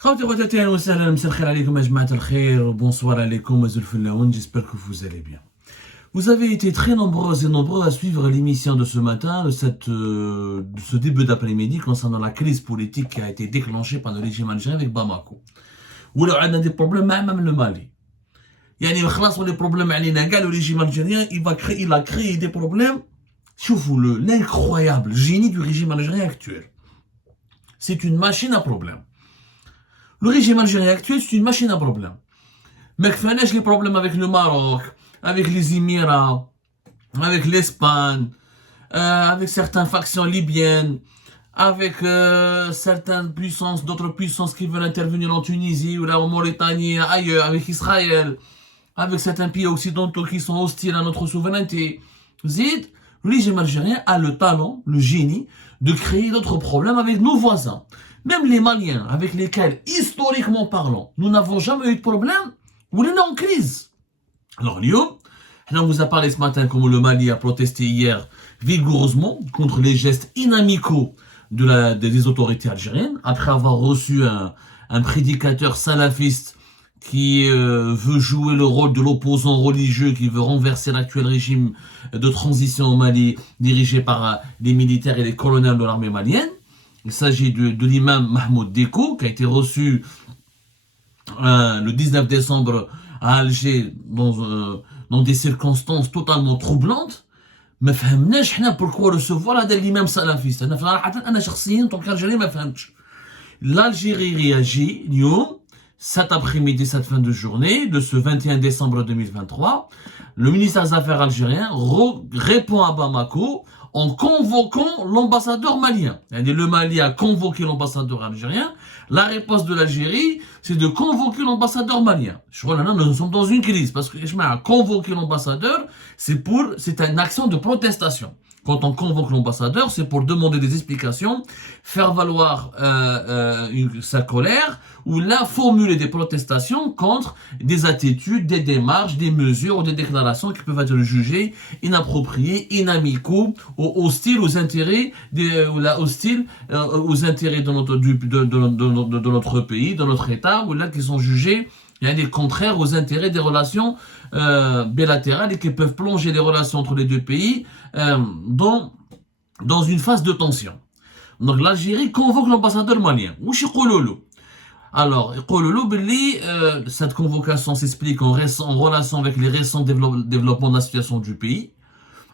خوتي خواتاتي اهلا وسهلا مساء الخير عليكم يا جماعة الخير bonsoir عليكم وزول الفلاون j'espère que vous allez bien. Vous avez été très nombreux et nombreux à suivre l'émission de ce matin, de ce début d'après-midi concernant la crise politique qui a été déclenchée par le régime algérien avec Bamako. Où là, on a des problèmes même le Mali. يعني خلاص les problèmes علينا كاع le régime algérien il a créé des problèmes. شوفوا l'incroyable génie du régime algérien actuel. C'est une machine à problèmes. Le régime algérien actuel, c'est une machine à problèmes. Mais que les problèmes avec le Maroc, avec les Émirats, avec l'Espagne, avec certaines factions libyennes, avec certaines puissances, d'autres puissances qui veulent intervenir en Tunisie ou là en Mauritanie, ailleurs, avec Israël, avec certains pays occidentaux qui sont hostiles à notre souveraineté. Zid, le régime algérien a le talent, le génie de créer d'autres problèmes avec nos voisins. Même les Maliens, avec lesquels, historiquement parlant, nous n'avons jamais eu de problème, ou on est en crise. Alors, Lyon, on vous a parlé ce matin comment le Mali a protesté hier vigoureusement contre les gestes inamicaux des autorités algériennes, après avoir reçu un prédicateur salafiste qui veut jouer le rôle de l'opposant religieux, qui veut renverser l'actuel régime de transition au Mali, dirigé par les militaires et les colonels de l'armée malienne. Il s'agit de l'imam Mahmoud Deko, qui a été reçu le 19 décembre à Alger dans des circonstances totalement troublantes. ما فهمناش حنا pourquoi recevoir هذا الامام salafiste. انا صراحه انا شخصيا طون كالجيري ما فهمتش. L'Algérie réagit اليوم cet après-midi, cette fin de journée de ce 21 décembre 2023. Le ministère des Affaires algérien répond à Bamako en convoquant l'ambassadeur malien. Le Mali a convoqué l'ambassadeur algérien. La réponse de l'Algérie, c'est de convoquer l'ambassadeur malien. Je crois que là, nous sommes dans une crise parce que convoquer l'ambassadeur, c'est une action de protestation. Quand on convoque l'ambassadeur, c'est pour demander des explications, faire valoir sa colère, ou là formuler des protestations contre des attitudes, des démarches, des mesures ou des déclarations qui peuvent être jugées inappropriées, inamicaux, ou hostiles aux intérêts, aux intérêts de notre pays, de notre État, ou là qui sont jugés contraires aux intérêts des relations bilatérales et qui peuvent plonger les relations entre les deux pays dans une phase de tension. Donc l'Algérie convoque l'ambassadeur malien. Alors, cette convocation s'explique en relation avec les récents développements de la situation du pays.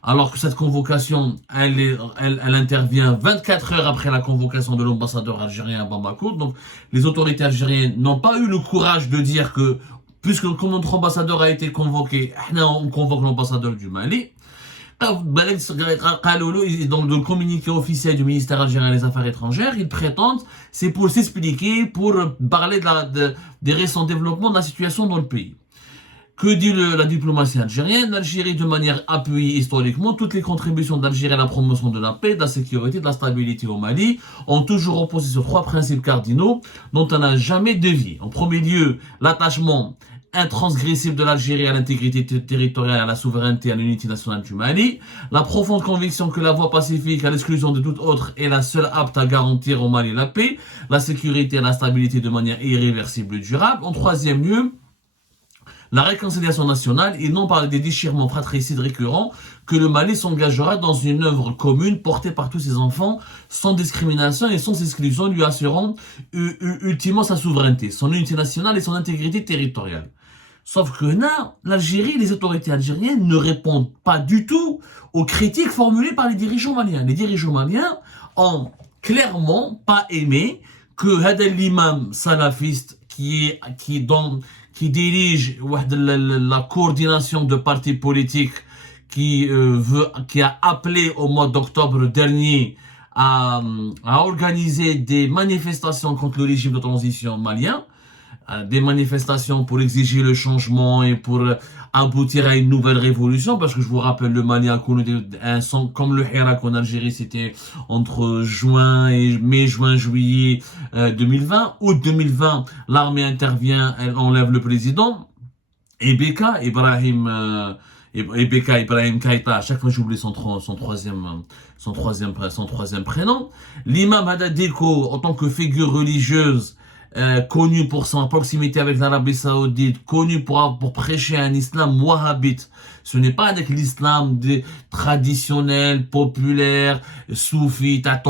Alors que cette convocation, elle intervient 24 heures après la convocation de l'ambassadeur algérien à Bamako. Donc, les autorités algériennes n'ont pas eu le courage de dire que, puisque notre ambassadeur a été convoqué, on convoque l'ambassadeur du Mali. Dans le communiqué officiel du ministère algérien des Affaires étrangères, ils prétendent, c'est pour s'expliquer, pour parler des récents développements de la situation dans le pays. Que dit la diplomatie algérienne? L'Algérie, de manière appuyée historiquement, toutes les contributions d'Algérie à la promotion de la paix, de la sécurité, de la stabilité au Mali ont toujours reposé sur trois principes cardinaux dont on n'a jamais dévié. En premier lieu, l'attachement intransgressible de l'Algérie à l'intégrité territoriale, à la souveraineté, à l'unité nationale du Mali, la profonde conviction que la voie pacifique, à l'exclusion de toute autre, est la seule apte à garantir au Mali la paix, la sécurité et la stabilité de manière irréversible et durable. En troisième lieu, la réconciliation nationale et non par des déchirements fratricides récurrents que le Mali s'engagera dans une œuvre commune portée par tous ses enfants sans discrimination et sans exclusion, lui assurant ultimement sa souveraineté, son unité nationale et son intégrité territoriale. Sauf que là, l'Algérie, les autorités algériennes ne répondent pas du tout aux critiques formulées par les dirigeants maliens. Les dirigeants maliens ont clairement pas aimé que l'imam salafiste qui dirige la coordination de partis politiques qui a appelé au mois d'octobre dernier à organiser des manifestations contre le régime de transition malien, des manifestations pour exiger le changement et pour aboutir à une nouvelle révolution, parce que je vous rappelle, le Mali a connu comme le Hirak en Algérie, c'était entre mai, juin, juillet 2020. Août 2020, l'armée intervient, elle enlève le président, et Ibrahim Keïta, à chaque fois j'oublie son troisième prénom. L'imam Haddad Deko, en tant que figure religieuse, connu pour son proximité avec l'Arabie Saoudite, connu pour prêcher un islam wahhabite. Ce n'est pas avec l'islam traditionnel, populaire, soufi, t'as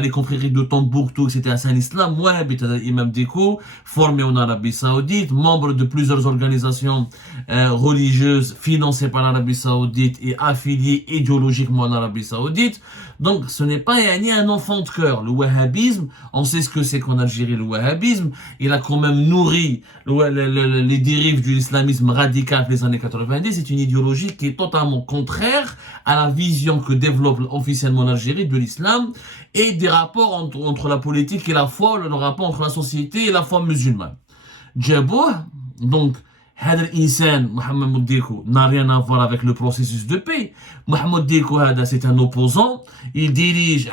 les confréries de Tombouctou, etc. C'est un islam wahhabite. Imam Dicko, formé en Arabie Saoudite, membre de plusieurs organisations religieuses financées par l'Arabie Saoudite et affilié idéologiquement en Arabie Saoudite. Donc, ce n'est pas ni un enfant de cœur. Le wahhabisme, on sait ce que c'est qu'en Algérie, le wahhabisme. Il a quand même nourri les dérives du islamisme radical des années 90. C'est une idéologie qui est totalement contraire à la vision que développe officiellement l'Algérie de l'islam et des rapports entre la politique et la foi, le rapport entre la société et la foi musulmane. Djabouh, donc, هذا الإنسان محمد Dicko n'a rien à voir avec le processus de paix. Mohamed Dicko c'est un opposant. Il dirige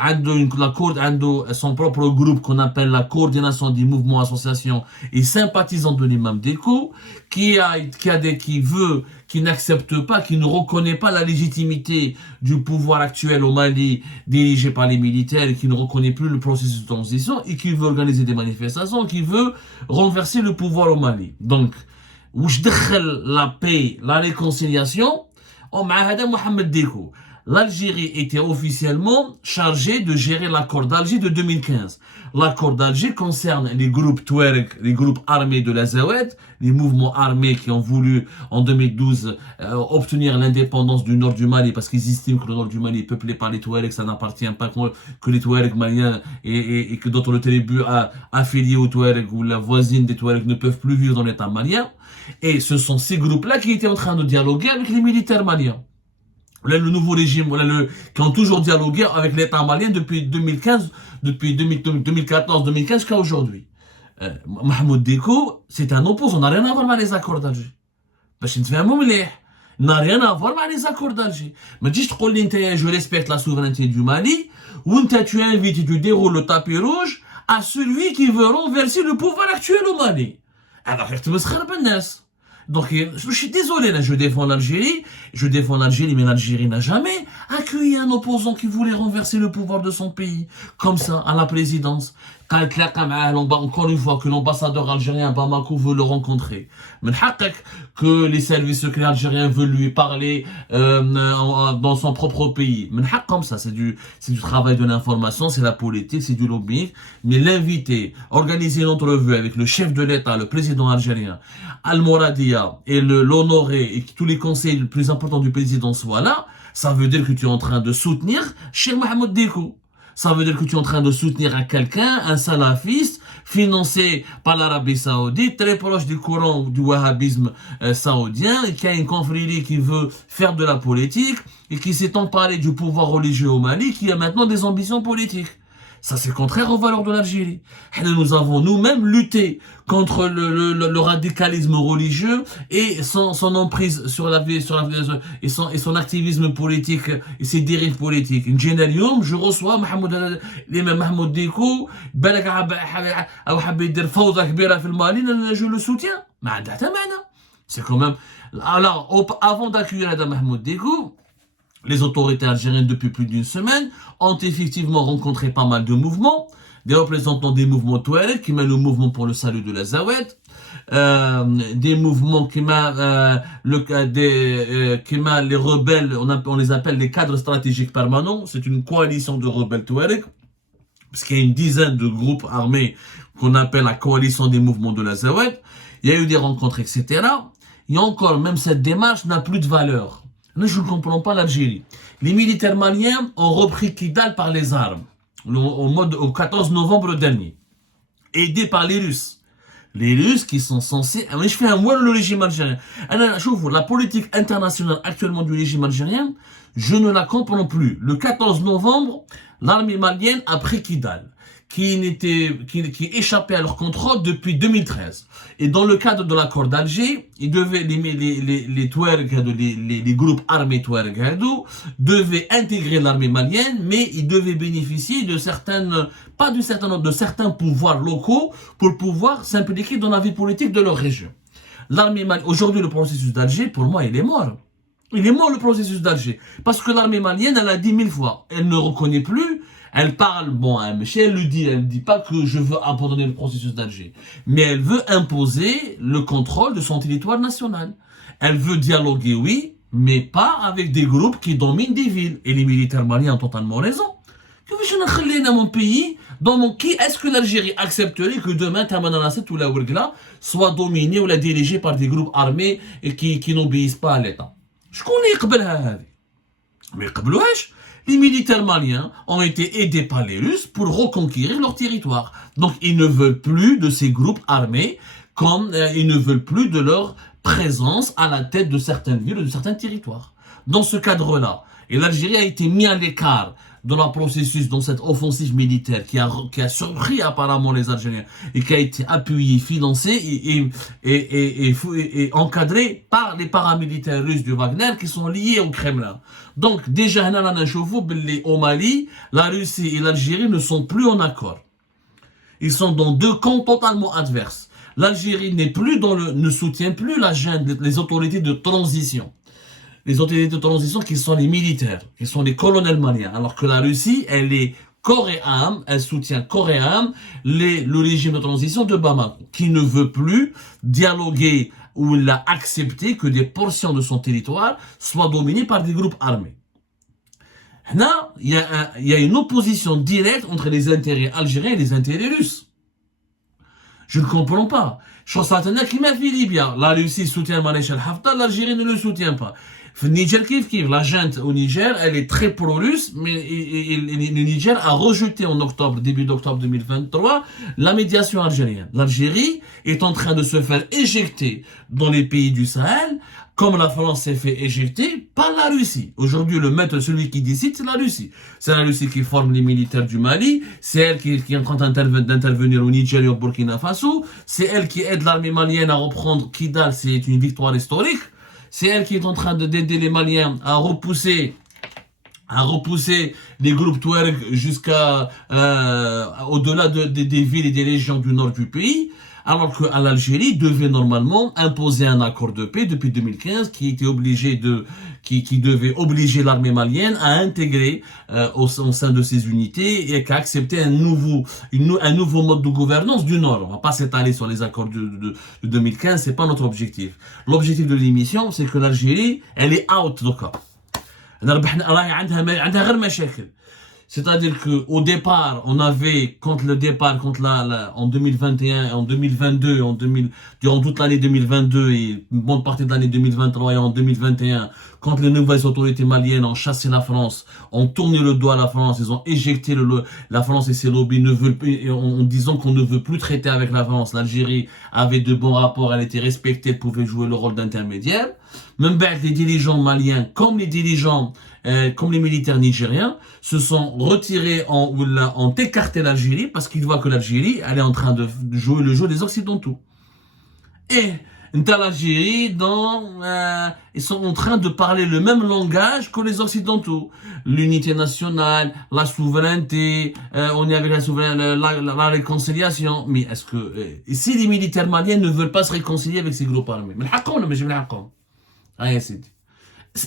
son propre groupe qu'on appelle la coordination des mouvements, associations et sympathisants de l'imam Dicko, qui n'accepte pas, qui ne reconnaît pas la légitimité du pouvoir actuel au Mali dirigé par les militaires et qui ne reconnaît plus le processus de transition et qui veut organiser des manifestations, qui veut renverser le pouvoir au Mali. Donc, وش دخل la paix, la réconciliation ومع هذا محمد Dicko. L'Algérie était officiellement chargée de gérer l'accord d'Alger de 2015. L'accord d'Alger concerne les groupes Touareg, les groupes armés de l'Azawad, les mouvements armés qui ont voulu en 2012 obtenir l'indépendance du nord du Mali parce qu'ils estiment que le nord du Mali est peuplé par les Touareg, ça n'appartient pas que les Touareg maliens et que d'autres tribus affiliées aux Touareg ou la voisine des Touareg ne peuvent plus vivre dans l'état malien. Et ce sont ces groupes-là qui étaient en train de dialoguer avec les militaires maliens. Le nouveau régime, qui ont toujours dialogué avec l'État malien depuis 2015, depuis 2014-2015 jusqu'à aujourd'hui. Mohamed Dicko, c'est un opposant, on n'a rien à voir avec les accords d'Alger. N'a rien à voir avec les accords d'Alger. Mais dis, je respecte la souveraineté du Mali, ou tu invites, tu déroules le tapis rouge à celui qui veut renverser le pouvoir actuel au Mali. Alors, donc, je suis désolé, là, je défends l'Algérie, mais l'Algérie n'a jamais accueilli un opposant qui voulait renverser le pouvoir de son pays, comme ça, à la présidence. Encore une fois, que l'ambassadeur algérien Bamako veut le rencontrer. Mais que les services secrets algériens veulent lui parler dans son propre pays. Mais comme ça, c'est du travail de l'information, c'est la politique, c'est du lobbying. Mais l'inviter, organiser une entrevue avec le chef de l'État, le président algérien, Al-Mouradia, et l'honorer, et que tous les conseils les plus importants du président soient là, ça veut dire que tu es en train de soutenir Cheikh Mohamed Dicko. Ça veut dire que tu es en train de soutenir quelqu'un, un salafiste, financé par l'Arabie Saoudite, très proche du courant du wahhabisme saoudien, et qui a une confrérie qui veut faire de la politique, et qui s'est emparé du pouvoir religieux au Mali, qui a maintenant des ambitions politiques. Ça, c'est contraire aux valeurs de l'Algérie. Nous avons nous-mêmes lutté contre le radicalisme religieux et son emprise sur la vie, et son activisme politique et ses dérives politiques. Une généalium, je reçois l'imam Mohamed Dicko, je le soutiens. C'est quand même. Alors, avant d'accueillir Mohamed Dicko, les autorités algériennes, depuis plus d'une semaine, ont effectivement rencontré pas mal de mouvements, des représentants des mouvements Touareg, qui mènent le mouvement pour le salut de l'Azawad, des mouvements qui mènent les rebelles, on les appelle les cadres stratégiques permanents, c'est une coalition de rebelles Touareg, parce qu'il y a une dizaine de groupes armés qu'on appelle la coalition des mouvements de l'Azawad. Il y a eu des rencontres, etc. Et encore, même cette démarche n'a plus de valeur. Je ne comprends pas l'Algérie. Les militaires maliens ont repris Kidal par les armes au 14 novembre dernier, aidés par les Russes. Les Russes qui sont censés... Je fais un moine le régime algérien. La politique internationale actuellement du régime algérien, je ne la comprends plus. Le 14 novembre, l'armée malienne a pris Kidal, qui échappait à leur contrôle depuis 2013. Et dans le cadre de l'accord d'Alger, les Touareg, les groupes armés Touareg devaient intégrer l'armée malienne, mais ils devaient bénéficier de certains pouvoirs locaux pour pouvoir s'impliquer dans la vie politique de leur région. Aujourd'hui, le processus d'Alger, pour moi, il est mort. Il est mort le processus d'Alger. Parce que l'armée malienne, elle a dit 1000 fois, elle ne reconnaît plus Elle parle, bon, hein, mais elle le dit, elle ne dit pas que je veux abandonner le processus d'Alger, mais elle veut imposer le contrôle de son territoire national. Elle veut dialoguer, oui, mais pas avec des groupes qui dominent des villes. Et les militaires maliens ont totalement raison. Que veux-je dans mon pays, dans mon qui est-ce que l'Algérie accepterait que demain Tamanrasset ou la Ouergla soit dominée ou la dirigée par des groupes armés et qui n'obéissent pas à l'État? Je connais mais les militaires maliens ont été aidés par les Russes pour reconquérir leur territoire. Donc ils ne veulent plus de ces groupes armés, comme ils ne veulent plus de leur présence à la tête de certaines villes ou de certains territoires. Dans ce cadre-là, et l'Algérie a été mise à l'écart dans le processus, dans cette offensive militaire qui a surpris apparemment les Algériens et qui a été appuyée, financée et encadrée par les paramilitaires russes du Wagner qui sont liés au Kremlin. Donc déjà, au Mali, la Russie et l'Algérie ne sont plus en accord. Ils sont dans deux camps totalement adverses. L'Algérie ne soutient plus les autorités de transition. Les autorités de transition qui sont les militaires, qui sont les colonels maliens. Alors que la Russie, elle est corps et âme, elle soutient corps et âme le régime de transition de Bamako, qui ne veut plus dialoguer ou accepter que des portions de son territoire soient dominées par des groupes armés. Là, il y a une opposition directe entre les intérêts algériens et les intérêts russes. Je ne comprends pas. La Russie soutient le maréchal Haftar, l'Algérie ne le soutient pas. Niger la junte au Niger, elle est très pro-russe, mais le Niger a rejeté début d'octobre 2023, la médiation algérienne. L'Algérie est en train de se faire éjecter dans les pays du Sahel, comme la France s'est fait éjecter par la Russie. Aujourd'hui, le maître, celui qui décide, c'est la Russie. C'est la Russie qui forme les militaires du Mali, c'est elle qui est en train d'intervenir au Niger et au Burkina Faso, c'est elle qui aide l'armée malienne à reprendre Kidal, c'est une victoire historique. C'est elle qui est en train d'aider les Maliens à repousser les groupes Touareg jusqu'à au-delà des villes et des régions du nord du pays, alors que l'Algérie devait normalement imposer un accord de paix depuis 2015 qui devait obliger l'armée malienne à intégrer au sein de ses unités et qu'à accepter un nouveau mode de gouvernance du Nord. On va pas s'étaler sur les accords de 2015, c'est pas notre objectif. L'objectif de l'émission, c'est que l'Algérie, elle est out de cas. C'est-à-dire qu'au départ, on avait, en 2021, en 2022, durant toute l'année 2022 et une bonne partie de l'année 2023 et en 2021, quand les nouvelles autorités maliennes ont chassé la France, ont tourné le dos à la France, ils ont éjecté la France et ses lobbies en disant qu'on ne veut plus traiter avec la France. L'Algérie avait de bons rapports, elle était respectée, elle pouvait jouer le rôle d'intermédiaire. Même les dirigeants maliens, comme les militaires nigériens, se sont retirés, ont écarté l'Algérie parce qu'ils voient que l'Algérie, elle est en train de jouer le jeu des Occidentaux. Et l'Algérie, ils sont en train de parler le même langage que les Occidentaux. L'unité nationale, la souveraineté, on est avec la réconciliation. Mais est-ce que si les militaires maliens ne veulent pas se réconcilier avec ces groupes armés,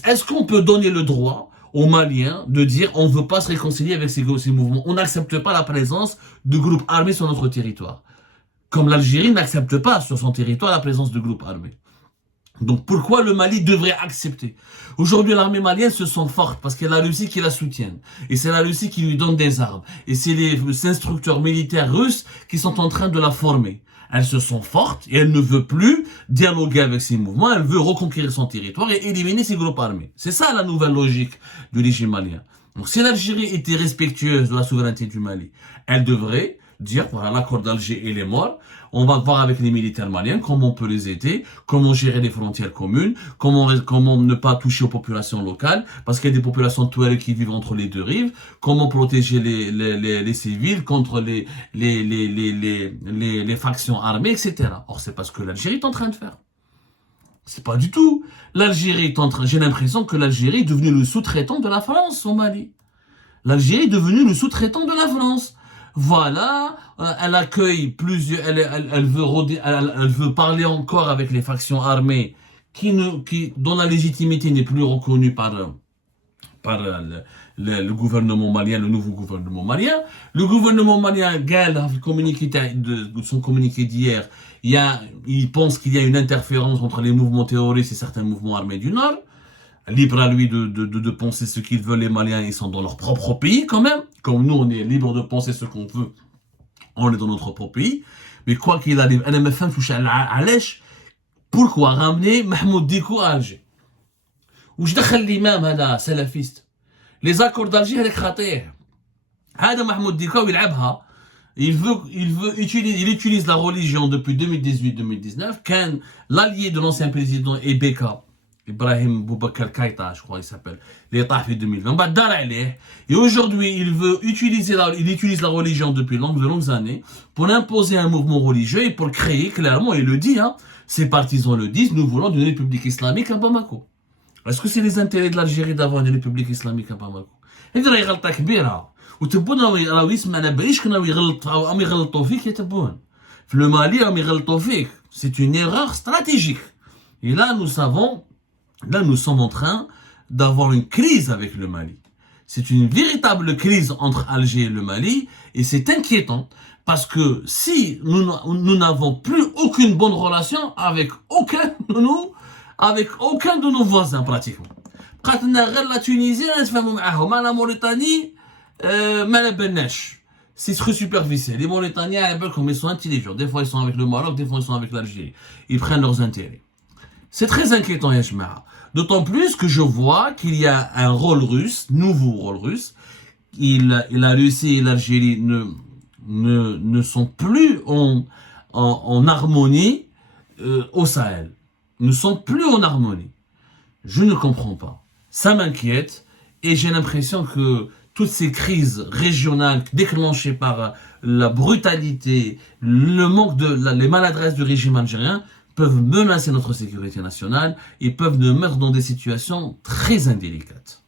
est-ce qu'on peut donner le droit aux Maliens de dire on ne veut pas se réconcilier avec ces mouvements, on n'accepte pas la présence de groupes armés sur notre territoire, comme l'Algérie n'accepte pas sur son territoire la présence de groupes armés? Donc pourquoi le Mali devrait accepter? Aujourd'hui, l'armée malienne se sent forte parce qu'il y a la Russie qui la soutient. Et c'est la Russie qui lui donne des armes. Et c'est les instructeurs militaires russes qui sont en train de la former. Elle se sent forte et elle ne veut plus dialoguer avec ces mouvements. Elle veut reconquérir son territoire et éliminer ses groupes armés. C'est ça la nouvelle logique du régime malien. Donc si l'Algérie était respectueuse de la souveraineté du Mali, elle devrait dire, voilà, l'accord d'Alger, il est mort. On va voir avec les militaires maliens comment on peut les aider, comment gérer les frontières communes, comment ne pas toucher aux populations locales, parce qu'il y a des populations touareg qui vivent entre les deux rives, comment protéger les civils contre les factions armées, etc. Or, c'est pas ce que l'Algérie est en train de faire. C'est pas du tout. L'Algérie est j'ai l'impression que l'Algérie est devenue le sous-traitant de la France au Mali. L'Algérie est devenue le sous-traitant de la France. Voilà, elle accueille plusieurs, elle veut parler encore avec les factions armées dont la légitimité n'est plus reconnue par le gouvernement malien, le nouveau gouvernement malien. Le gouvernement malien, son communiqué d'hier, il pense qu'il y a une interférence entre les mouvements terroristes et certains mouvements armés du Nord. Libre à lui de penser ce qu'ils veulent, les Maliens, ils sont dans leur propre pays quand même. Comme nous, on est libre de penser ce qu'on veut, on est dans notre propre pays. Mais quoi qu'il arrive, pourquoi ramener Mahmoud Dicko à Alger? وش دخل الإمام هذا سلفيست؟ Les accords d'Alger هذاك خطير. هذا محمود ديكو يلعبها. Il utilise la religion depuis 2018-2019. Quand l'allié de l'ancien président Ebeka, Ibrahim Boubacar Keïta, je crois il s'appelle, il est arrivé en 2020. Et aujourd'hui, il utilise la religion depuis de longues années pour imposer un mouvement religieux et pour créer clairement, il le dit, hein, ses partisans le disent, nous voulons une république islamique à Bamako. Est-ce que c'est les intérêts de l'Algérie d'avoir une république islamique à Bamako? هذه راهي غلطة كبيرة وتبون راهو يسمعنا بليش كانوا راهم يغلطوا فيك يا تبون في لو مالي راهم يغلطوا فيك c'est une erreur stratégique et là nous sommes en train d'avoir une crise avec le Mali. C'est une véritable crise entre Alger et le Mali et c'est inquiétant parce que si nous n'avons plus aucune bonne relation avec aucun de nos voisins pratiquement. بقات لنا غير لا تونيزي نتفاهموا معاهم لا موريتاني ما نبناش c'est très superficiel. Les Mauritaniens ils sont intelligents, des fois ils sont avec le Maroc, des fois ils sont avec l'Algérie, ils prennent leurs intérêts. C'est très inquiétant ya jma'a. D'autant plus que je vois qu'il y a un rôle russe, nouveau rôle russe. La Russie et l'Algérie ne sont plus en harmonie au Sahel. Ne sont plus en harmonie. Je ne comprends pas. Ça m'inquiète et j'ai l'impression que toutes ces crises régionales déclenchées par la brutalité, le manque les maladresses du régime algérien peuvent menacer notre sécurité nationale et peuvent nous mettre dans des situations très indélicates.